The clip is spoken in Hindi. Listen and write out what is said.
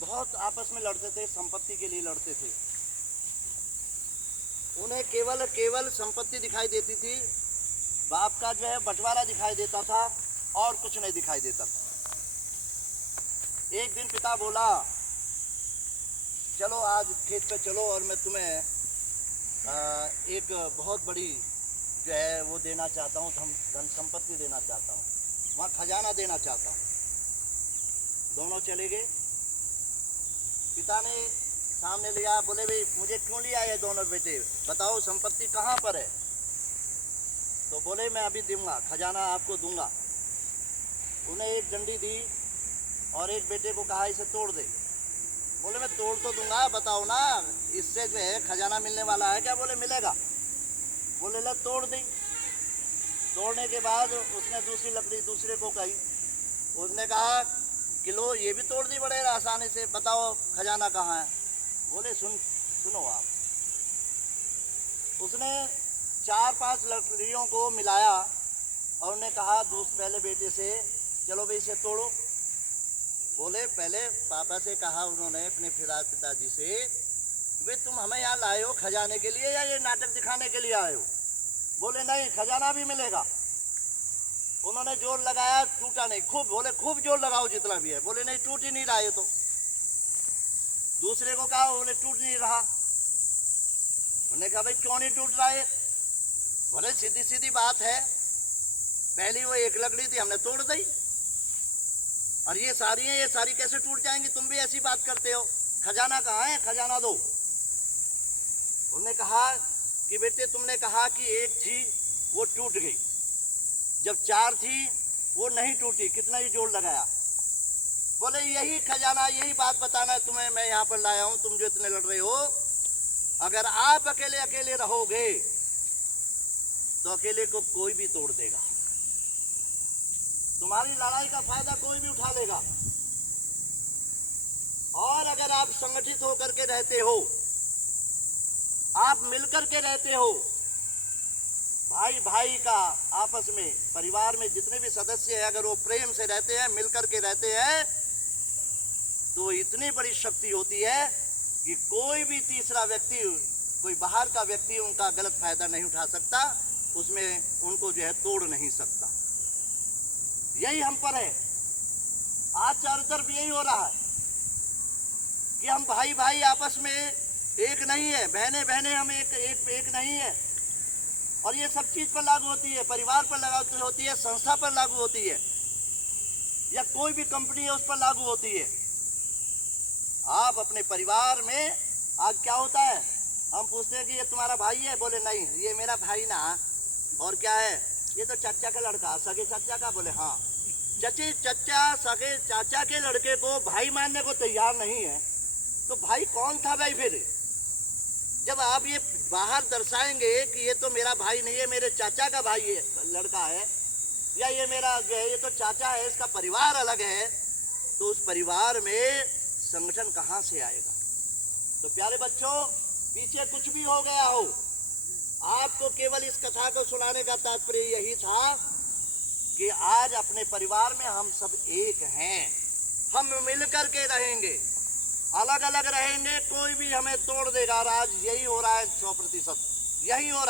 बहुत आपस में लड़ते थे, संपत्ति के लिए लड़ते थे। उन्हें केवल संपत्ति दिखाई देती थी, बाप का जो है बंटवारा दिखाई देता था और कुछ नहीं दिखाई देता था। एक दिन पिता बोला, चलो आज खेत पे चलो और मैं तुम्हें एक बहुत बड़ी जो है वो देना चाहता हूँ, धन संपत्ति देना चाहता हूँ, वहाँ खजाना देना चाहता हूँ। दोनों चले गए। पिता ने सामने लिया, बोले भाई मुझे क्यों लिया ये दोनों बेटे, बताओ संपत्ति कहाँ पर है। तो बोले मैं अभी दूंगा, खजाना आपको दूंगा। उन्हें एक डंडी दी और एक बेटे को कहा इसे तोड़ दे। बोले मैं तोड़ तो दूंगा, बताओ ना इससे जो है खजाना मिलने वाला है क्या। बोले मिलेगा। बोले ला तोड़ दी। तोड़ने के बाद उसने दूसरी लकड़ी दूसरे को कही, उसने कहा किलो ये भी तोड़ दी बड़े आसानी से, बताओ खजाना कहाँ है। बोले सुनो आप। उसने 4-5 लकड़ियों को मिलाया और उन्हें कहा पहले बेटे से, चलो भाई इसे तोड़ो। बोले पहले पापा से कहा उन्होंने अपने पिताजी से, वे तुम हमें यहाँ लाए हो खजाने के लिए या ये नाटक दिखाने के लिए आए हो। बोले नहीं, खजाना भी मिलेगा। उन्होंने जोर लगाया, टूटा नहीं। बोले खूब जोर लगाओ जितना भी है। बोले नहीं, टूट ही नहीं रहा है। तो दूसरे को कहा, बोले टूट नहीं रहा। उन्होंने कहा भाई क्यों नहीं टूट रहा है। बोले सीधी सीधी बात है, पहली वो एक लकड़ी थी हमने तोड़ दी और ये सारी हैं, ये सारी कैसे टूट जाएंगी। तुम भी ऐसी बात करते हो, खजाना कहाँ है, खजाना दो। उन्होंने कहा कि बेटे तुमने कहा कि एक थी वो टूट गई, जब 4 थी वो नहीं टूटी, कितना ही जोर लगाया। बोले यही खजाना, यही बात बताना है तुम्हें, मैं यहाँ पर लाया हूँ। तुम जो इतने लड़ रहे हो, अगर आप अकेले अकेले रहोगे तो अकेले को कोई भी तोड़ देगा, तुम्हारी लड़ाई का फायदा कोई भी उठा लेगा। और अगर आप संगठित होकर के रहते हो, आप मिलकर के रहते हो, भाई भाई का आपस में परिवार में जितने भी सदस्य हैं, अगर वो प्रेम से रहते हैं, मिलकर के रहते हैं, तो इतनी बड़ी शक्ति होती है कि कोई भी तीसरा व्यक्ति, कोई बाहर का व्यक्ति उनका गलत फायदा नहीं उठा सकता, उसमें उनको जो है तोड़ नहीं सकता। यही हम पर है। आज चारों तरफ यही हो रहा है कि हम भाई भाई आपस में एक नहीं है, बहने बहने हम एक नहीं है। और ये सब चीज पर लागू होती है, परिवार पर लागू होती है, संस्था पर लागू होती है, या कोई भी कंपनी है उस पर लागू होती है। आप अपने परिवार में आज क्या होता है, हम पूछते हैं कि ये तुम्हारा भाई है। बोले नहीं, ये मेरा भाई ना, और क्या है, ये तो चाचा का लड़का, सगे चाचा का। बोले हाँ, चचा सगे चाचा के लड़के को भाई मानने को तैयार नहीं है, तो भाई कौन था भाई फिर। जब आप ये बाहर दर्शाएंगे कि ये तो मेरा भाई नहीं है, मेरे चाचा का भाई है, लड़का है, या ये मेरा जो है ये तो चाचा है, इसका परिवार अलग है, तो उस परिवार में संगठन कहाँ से आएगा। तो प्यारे बच्चों, पीछे कुछ भी हो गया हो, आपको केवल इस कथा को सुनाने का तात्पर्य यही था कि आज अपने परिवार में हम सब एक हैं, हम मिलकर के रहेंगे, अलग अलग रहेंगे, कोई भी हमें तोड़ देगा। आज यही हो रहा है, 100% यही हो रहा है।